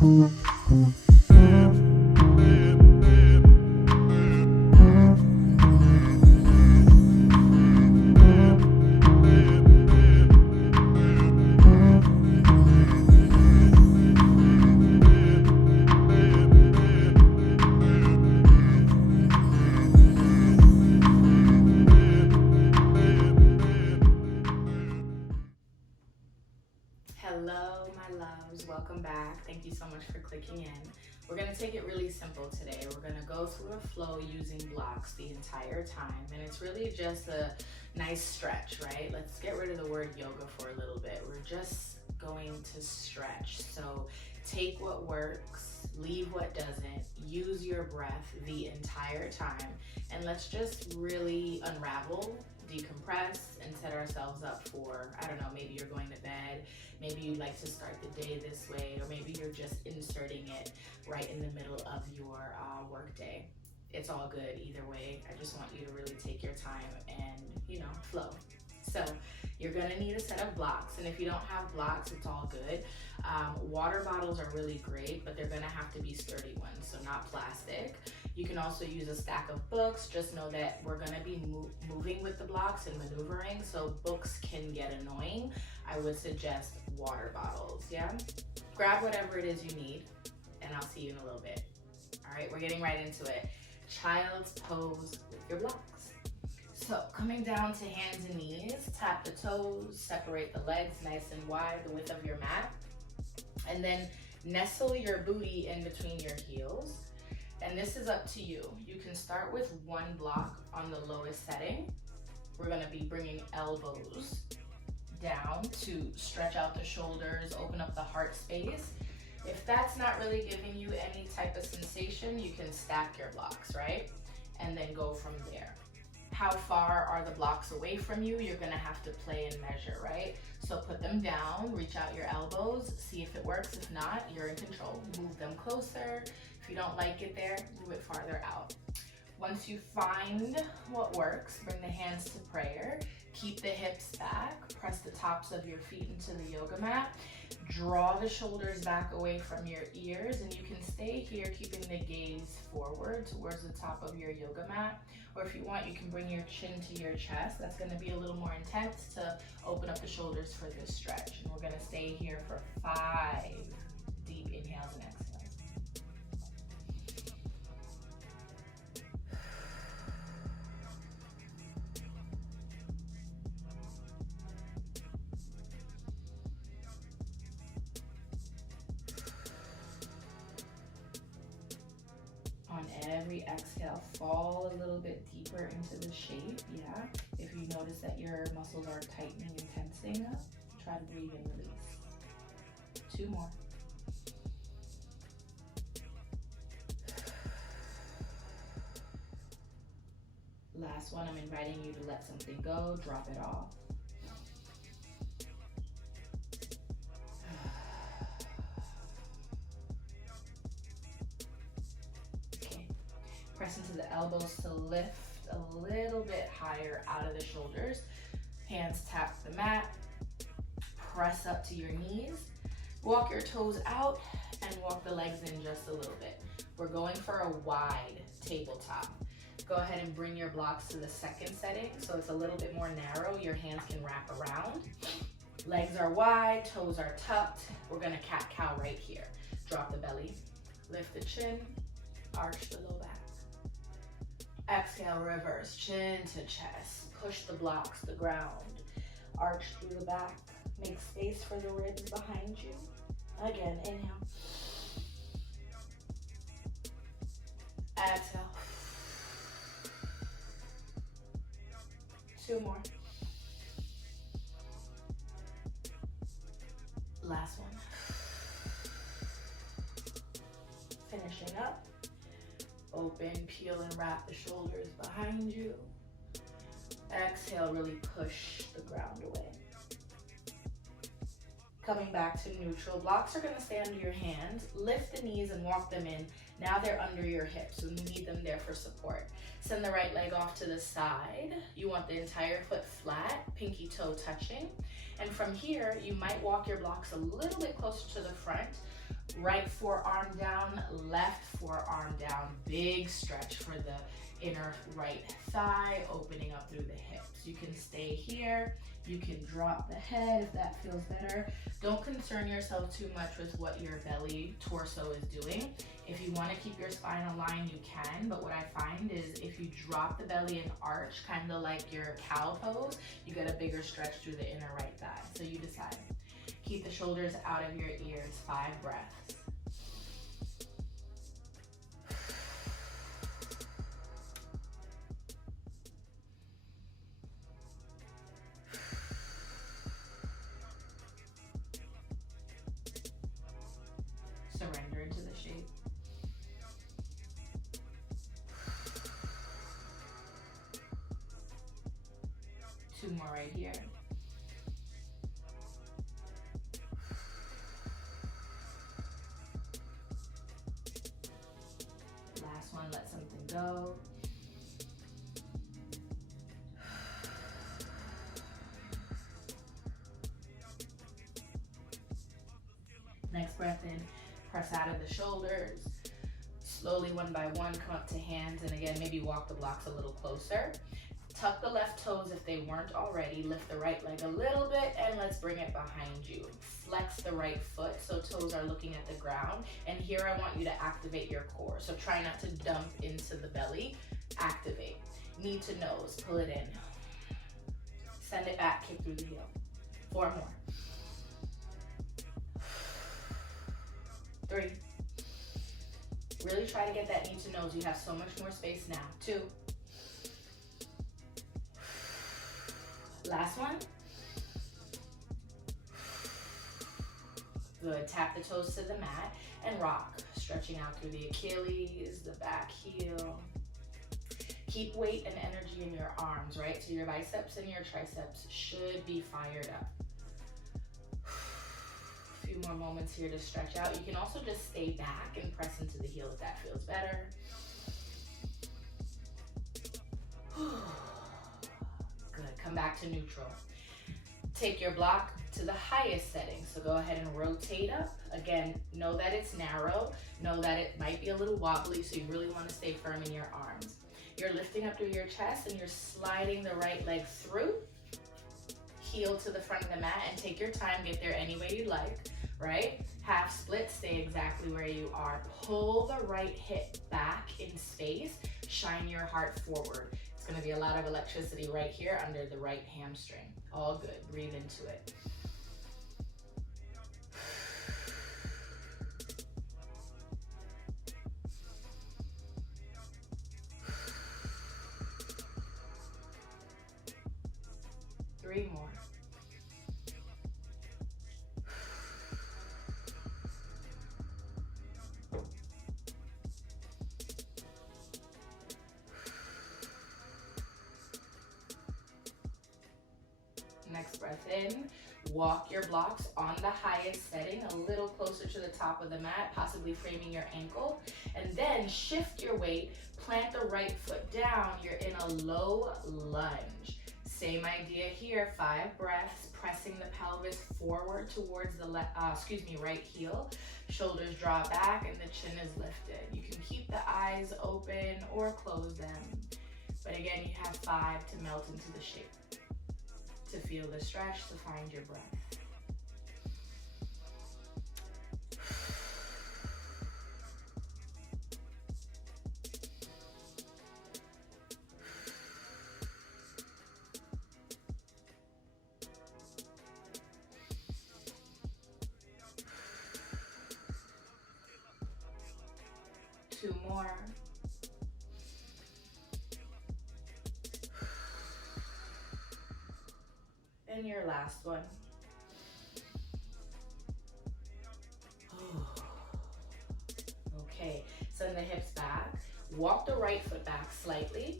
Hello, my loves. Welcome back. Thank you so much for clicking in. We're going to take it really simple today. We're going to go through a flow using blocks the entire time, and it's really just a nice stretch, right? Let's get rid of the word yoga for a little bit. We're just going to stretch. So take what works, leave what doesn't, use your breath the entire time, and let's just really unravel, decompress, and set ourselves up for, I don't know, maybe you're going to bed, maybe you like to start the day this way, or maybe you're just inserting it right in the middle of your work day. It's all good either way. I just want you to really take your time and, flow. So you're gonna need a set of blocks, and if you don't have blocks, it's all good. Water bottles are really great, but they're gonna have to be sturdy ones, so not plastic. You can also use a stack of books. Just know that we're gonna be moving with the blocks and maneuvering, so books can get annoying. I would suggest water bottles, yeah? Grab whatever it is you need, and I'll see you in a little bit. All right, we're getting right into it. Child's pose with your blocks. So coming down to hands and knees, tap the toes, separate the legs nice and wide, the width of your mat, and then nestle your booty in between your heels. And this is up to you. You can start with one block on the lowest setting. We're gonna be bringing elbows down to stretch out the shoulders, open up the heart space. If that's not really giving you any type of sensation, you can stack your blocks, right? And then go from there. How far are the blocks away from you? You're gonna have to play and measure, right? So put them down, reach out your elbows, see if it works. If not, you're in control. Move them closer. If you don't like it there, move it farther out. Once you find what works, bring the hands to prayer. Keep the hips back. Press the tops of your feet into the yoga mat. Draw the shoulders back away from your ears, and you can stay here keeping the gaze forward towards the top of your yoga mat. Or if you want, you can bring your chin to your chest. That's gonna be a little more intense to open up the shoulders for this stretch. And we're gonna stay here for 5 deep inhales and exhales. On every exhale, fall a little bit deeper into the shape, yeah? If you notice that your muscles are tightening and tensing up, try to breathe and release. 2 more. Last one, I'm inviting you to let something go, drop it off. Press into the elbows to lift a little bit higher out of the shoulders. Hands tap the mat. Press up to your knees. Walk your toes out and walk the legs in just a little bit. We're going for a wide tabletop. Go ahead and bring your blocks to the second setting so it's a little bit more narrow. Your hands can wrap around. Legs are wide, toes are tucked. We're gonna cat-cow right here. Drop the belly, lift the chin, arch the low back. Exhale, reverse, chin to chest. Push the blocks, the ground. Arch through the back. Make space for the ribs behind you. Again, inhale. Exhale. 2 more. Last one. Finishing up. Open, peel, and wrap the shoulders behind you. Exhale, really push the ground away. Coming back to neutral. Blocks are gonna stay under your hands. Lift the knees and walk them in. Now they're under your hips, so you need them there for support. Send the right leg off to the side. You want the entire foot flat, pinky toe touching. And from here, you might walk your blocks a little bit closer to the front, Right forearm down, left forearm down. Big stretch for the inner right thigh, opening up through the hips. You can stay here. You can drop the head if that feels better. Don't concern yourself too much with what your belly torso is doing. If you want to keep your spine aligned, you can, but what I find is if you drop the belly and arch, kind of like your cow pose, you get a bigger stretch through the inner right thigh. So you decide. Keep the shoulders out of your ears, 5 breaths. Surrender into the shape. Two more right here. Last one, let something go. Next breath in, press out of the shoulders. Slowly, one by one, come up to hands, and again, maybe walk the blocks a little closer. Tuck the left toes if they weren't already. Lift the right leg a little bit, and let's bring it behind you. Flex the right foot so toes are looking at the ground. And here I want you to activate your core. So try not to dump into the belly. Activate. Knee to nose, pull it in. Send it back, kick through the heel. 4 more. 3. Really try to get that knee to nose. You have so much more space now. 2. Last one. Good. Tap the toes to the mat and rock. Stretching out through the Achilles, the back heel. Keep weight and energy in your arms, right? So your biceps and your triceps should be fired up. A few more moments here to stretch out. You can also just stay back and press into the heel if that feels better. Good. Come back to neutral. Take your block to the highest setting. So go ahead and rotate up. Again, know that it's narrow. Know that it might be a little wobbly, so you really want to stay firm in your arms. You're lifting up through your chest and you're sliding the right leg through. Heel to the front of the mat and take your time. Get there any way you like, right? Half split, stay exactly where you are. Pull the right hip back in space. Shine your heart forward. It's going to be a lot of electricity right here under the right hamstring. All good. Breathe into it. Three more. Next breath in. Walk your blocks on the highest setting, a little closer to the top of the mat, possibly framing your ankle. And then shift your weight, plant the right foot down. You're in a low lunge. Same idea here, 5 breaths, pressing the pelvis forward towards the right heel. Shoulders draw back and the chin is lifted. You can keep the eyes open or close them. But again, you have 5 to melt into the shape, to feel the stretch, to find your breath. Two more. And your last one. Okay, send the hips back. Walk the right foot back slightly.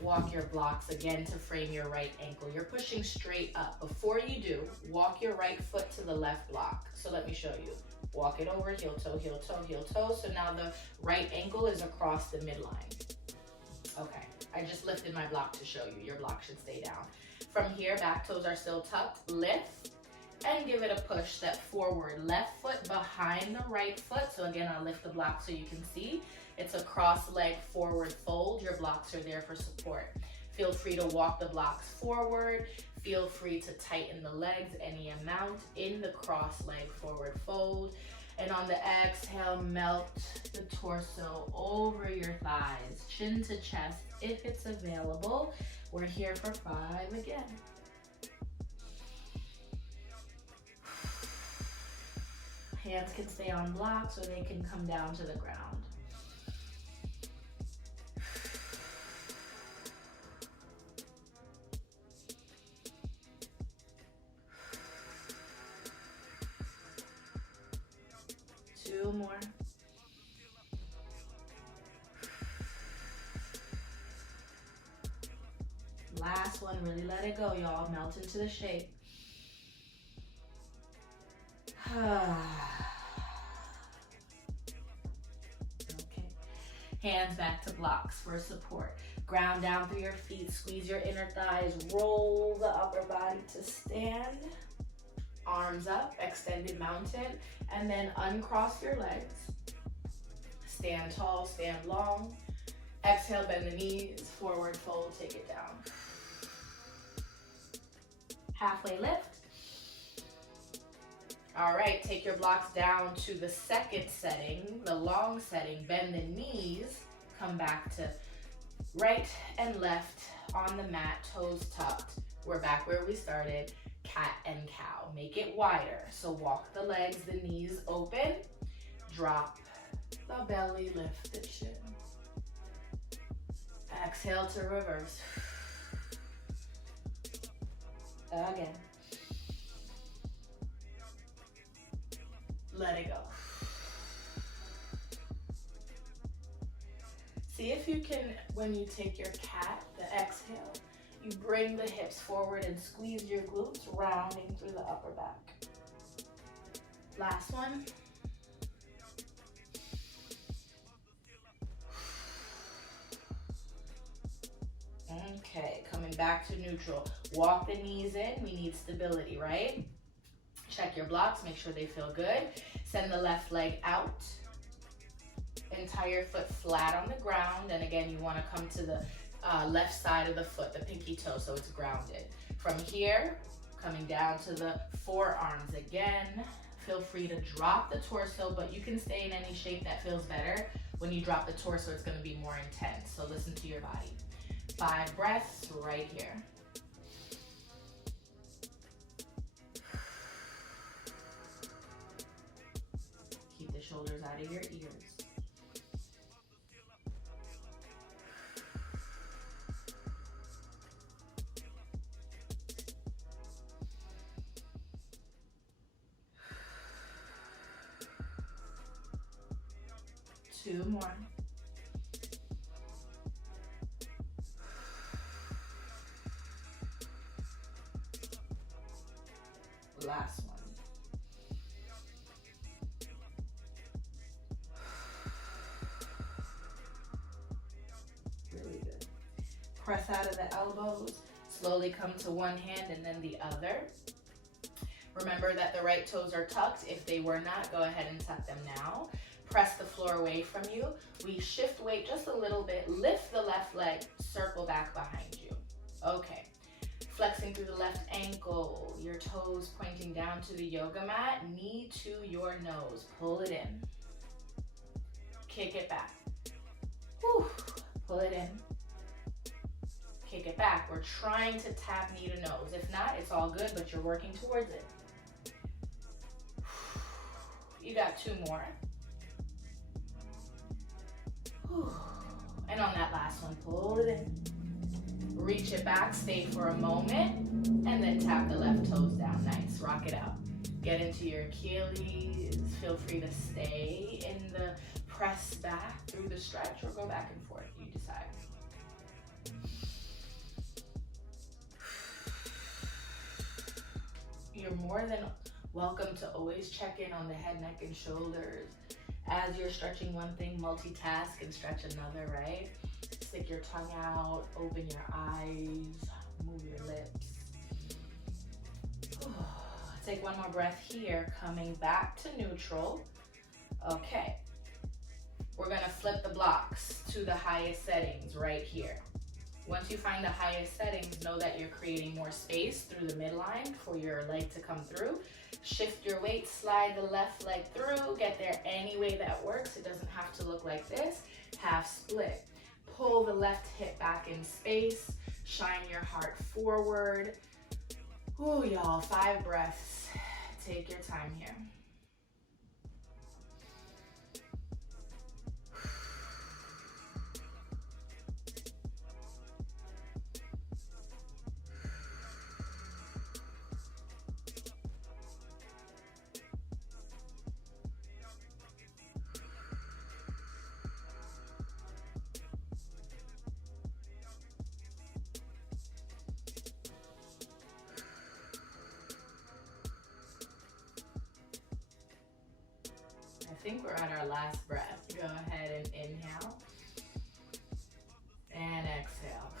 Walk your blocks again to frame your right ankle. You're pushing straight up. Before you do, walk your right foot to the left block. So let me show you. Walk it over, heel toe, heel toe, heel toe. So now the right ankle is across the midline. Okay, I just lifted my block to show you. Your block should stay down. From here, back toes are still tucked. Lift, and give it a push. Step forward, left foot behind the right foot. So again, I'll lift the block so you can see. It's a cross leg forward fold. Your blocks are there for support. Feel free to walk the blocks forward. Feel free to tighten the legs any amount in the cross leg forward fold. And on the exhale, melt the torso over your thighs, chin to chest if it's available. We're here for 5 again. Hands can stay on blocks or they can come down to the ground. Two more. Last one, really let it go, y'all. Melt into the shape. Okay. Hands back to blocks for support. Ground down through your feet. Squeeze your inner thighs. Roll the upper body to stand. Arms up, extended mountain. And then uncross your legs. Stand tall, stand long. Exhale, bend the knees. Forward fold, take it down. Halfway lift. All right, take your blocks down to the second setting, the long setting. Bend the knees, come back to right and left on the mat, toes tucked. We're back where we started, cat and cow. Make it wider. So walk the legs, the knees open, drop the belly, lift the chin. Exhale to reverse. Again. Let it go. See if you can, when you take your cat, the exhale, you bring the hips forward and squeeze your glutes, rounding through the upper back. Last one. Okay, coming back to neutral. Walk the knees in. We need stability, right? Check your blocks, make sure they feel good. Send the left leg out. Entire foot flat on the ground. And again, you want to come to the left side of the foot, the pinky toe, so it's grounded. From here, coming down to the forearms again. Feel free to drop the torso, but you can stay in any shape that feels better. When you drop the torso, it's going to be more intense. So listen to your body. 5 breaths right here. Keep the shoulders out of your ears. Two more. Last one. Really good. Press out of the elbows. Slowly come to one hand and then the other. Remember that the right toes are tucked. If they were not, go ahead and tuck them now. Press the floor away from you. We shift weight just a little bit. Lift the left leg. Circle back behind you. Okay. Flexing through the left ankle, your toes pointing down to the yoga mat, knee to your nose. Pull it in. Kick it back. Whew. Pull it in. Kick it back. We're trying to tap knee to nose. If not, it's all good, but you're working towards it. You got 2 more. Whew. And on that last one, pull it in. Reach it back, stay for a moment, and then tap the left toes down. Nice, rock it out. Get into your Achilles. Feel free to stay in the press back through the stretch or go back and forth, you decide. You're more than welcome to always check in on the head, neck, and shoulders. As you're stretching one thing, multitask and stretch another, right? Stick your tongue out, open your eyes, move your lips. take one more breath here, coming back to neutral. Okay. We're gonna flip the blocks to the highest settings right here. Once you find the highest settings, know that you're creating more space through the midline for your leg to come through. Shift your weight, slide the left leg through, get there any way that works. It doesn't have to look like this. Half split. Pull the left hip back in space, shine your heart forward. Ooh, y'all, 5 breaths. Take your time here. I think we're at our last breath. Go ahead and inhale and exhale.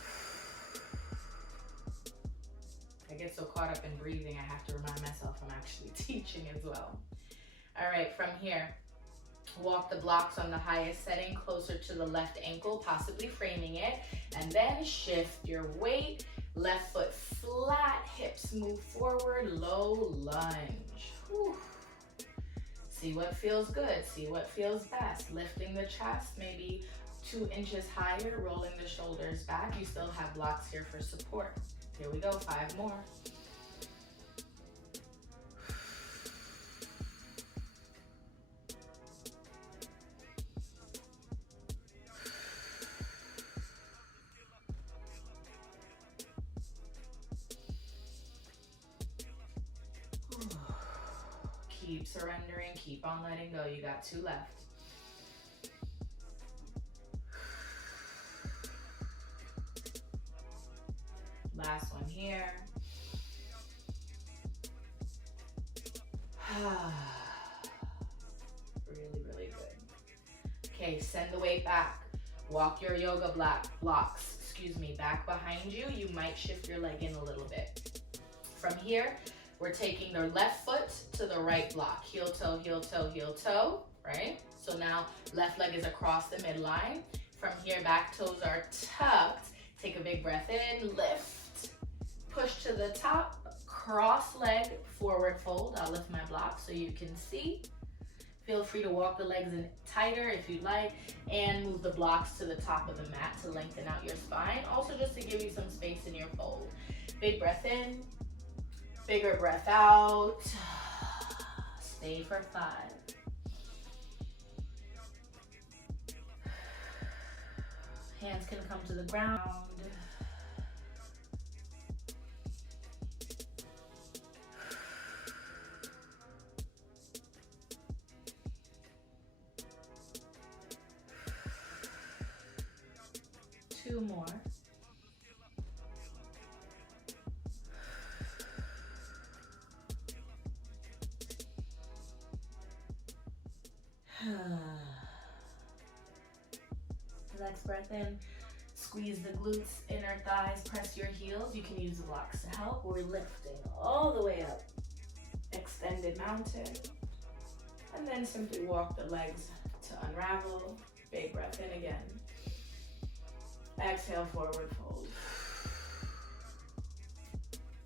I get so caught up in breathing, I have to remind myself I'm actually teaching as well. All right, from here, walk the blocks on the highest setting closer to the left ankle, possibly framing it, and then shift your weight. Left foot flat, hips move forward, low lunge. Whew. See what feels good, see what feels best. Lifting the chest, maybe 2 inches higher, rolling the shoulders back. You still have blocks here for support. Here we go, 5 more. Keep surrendering, keep on letting go. You got 2 left. Last one here. Really good. Okay, send the weight back. Walk your yoga blocks, back behind you. You might shift your leg in a little bit. From here, we're taking the left foot to the right block. Heel toe, heel toe, heel toe, right? So now left leg is across the midline. From here, back toes are tucked. Take a big breath in, lift, push to the top, cross leg, forward fold. I'll lift my block so you can see. Feel free to walk the legs in tighter if you like, and move the blocks to the top of the mat to lengthen out your spine. Also just to give you some space in your fold. Big breath in. Bigger breath out. Stay for 5. Hands can come to the ground. Two more. Next breath in, squeeze the glutes, inner thighs, press your heels. You can use the blocks to help. We're lifting all the way up. Extended mountain. And then simply walk the legs to unravel. Big breath in again. Exhale, forward fold.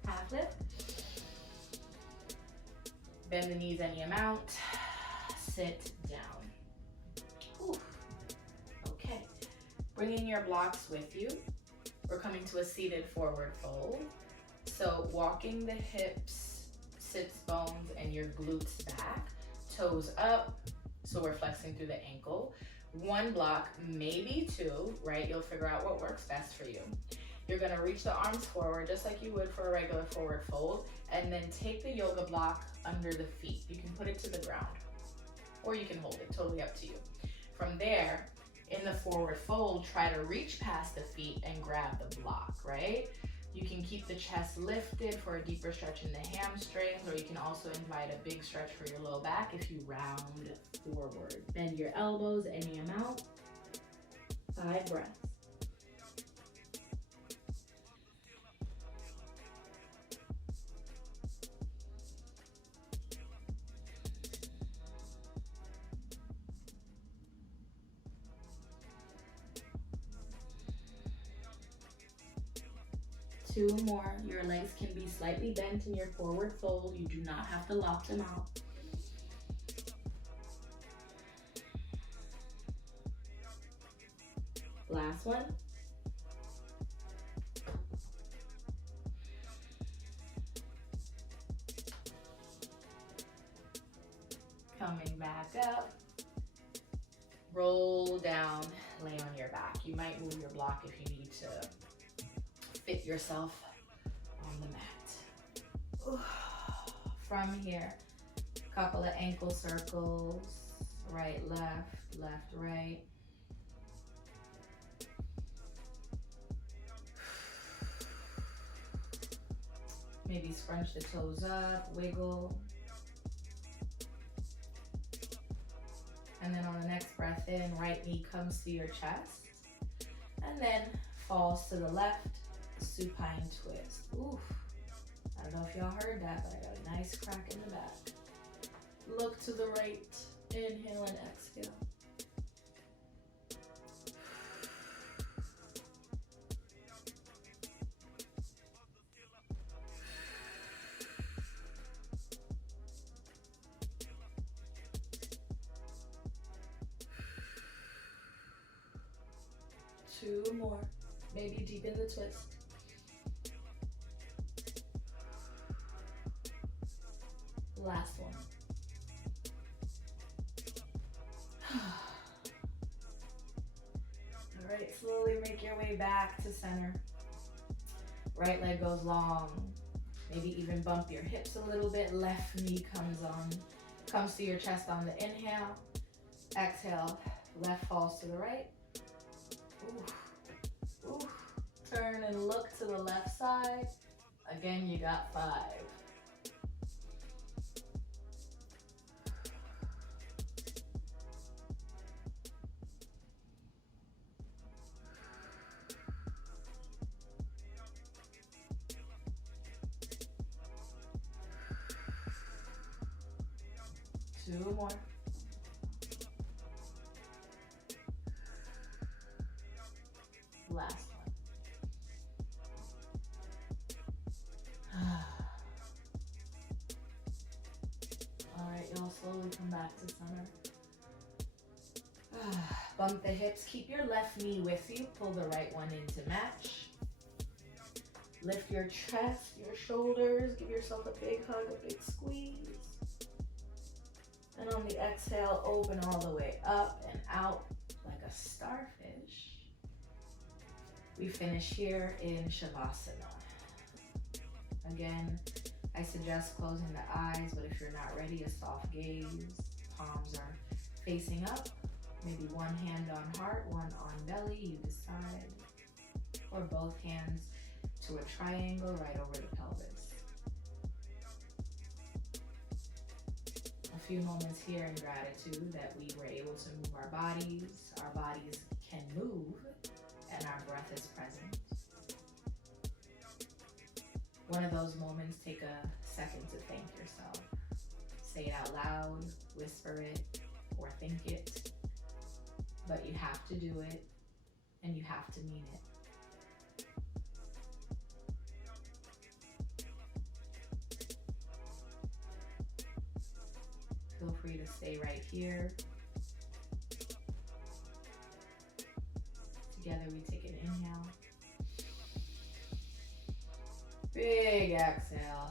Half lift. Bend the knees any amount. Sit down. Whew. Okay. Bringing your blocks with you. We're coming to a seated forward fold. So walking the hips, sits bones, and your glutes back. Toes up. So we're flexing through the ankle. 1 block, maybe 2, right? You'll figure out what works best for you. You're gonna reach the arms forward just like you would for a regular forward fold, and then take the yoga block under the feet. You can put it to the ground, or you can hold it, totally up to you. From there, in the forward fold, try to reach past the feet and grab the block, right? You can keep the chest lifted for a deeper stretch in the hamstrings, or you can also invite a big stretch for your low back if you round forward. Bend your elbows any amount. 5 breaths. 2 more. Your legs can be slightly bent in your forward fold. You do not have to lock them out. Last one. Coming back up. Roll down, lay on your back. You might move your block if you need to fit yourself on the mat. From here, couple of ankle circles, right, left, right. Maybe scrunch the toes up, wiggle. And then on the next breath in, right knee comes to your chest. And then falls to the left, supine twist. Oof. I don't know if y'all heard that, but I got a nice crack in the back. Look to the right, inhale and exhale. Two more. Maybe deepen the twist. Last one. All right, slowly make your way back to center. Right leg goes long. Maybe even bump your hips a little bit. Left knee comes to your chest on the inhale. Exhale, left falls to the right. Ooh. Ooh. Turn and look to the left side. Again, you got 5. 2 more. Last one. All right, y'all slowly come back to center. Bump the hips. Keep your left knee with you. Pull the right one in to match. Lift your chest, your shoulders. Give yourself a big hug, a big squeeze. And on the exhale, open all the way up and out like a starfish. We finish here in Shavasana. Again, I suggest closing the eyes, but if you're not ready, a soft gaze. Palms are facing up. Maybe one hand on heart, one on belly, you decide. Or both hands to a triangle right over the pelvis. A few moments here in gratitude that we were able to move our bodies can move, and our breath is present. One of those moments, take a second to thank yourself. Say it out loud, whisper it, or think it. But you have to do it, and you have to mean it. Feel free to stay right here. Together we take an inhale. Big exhale.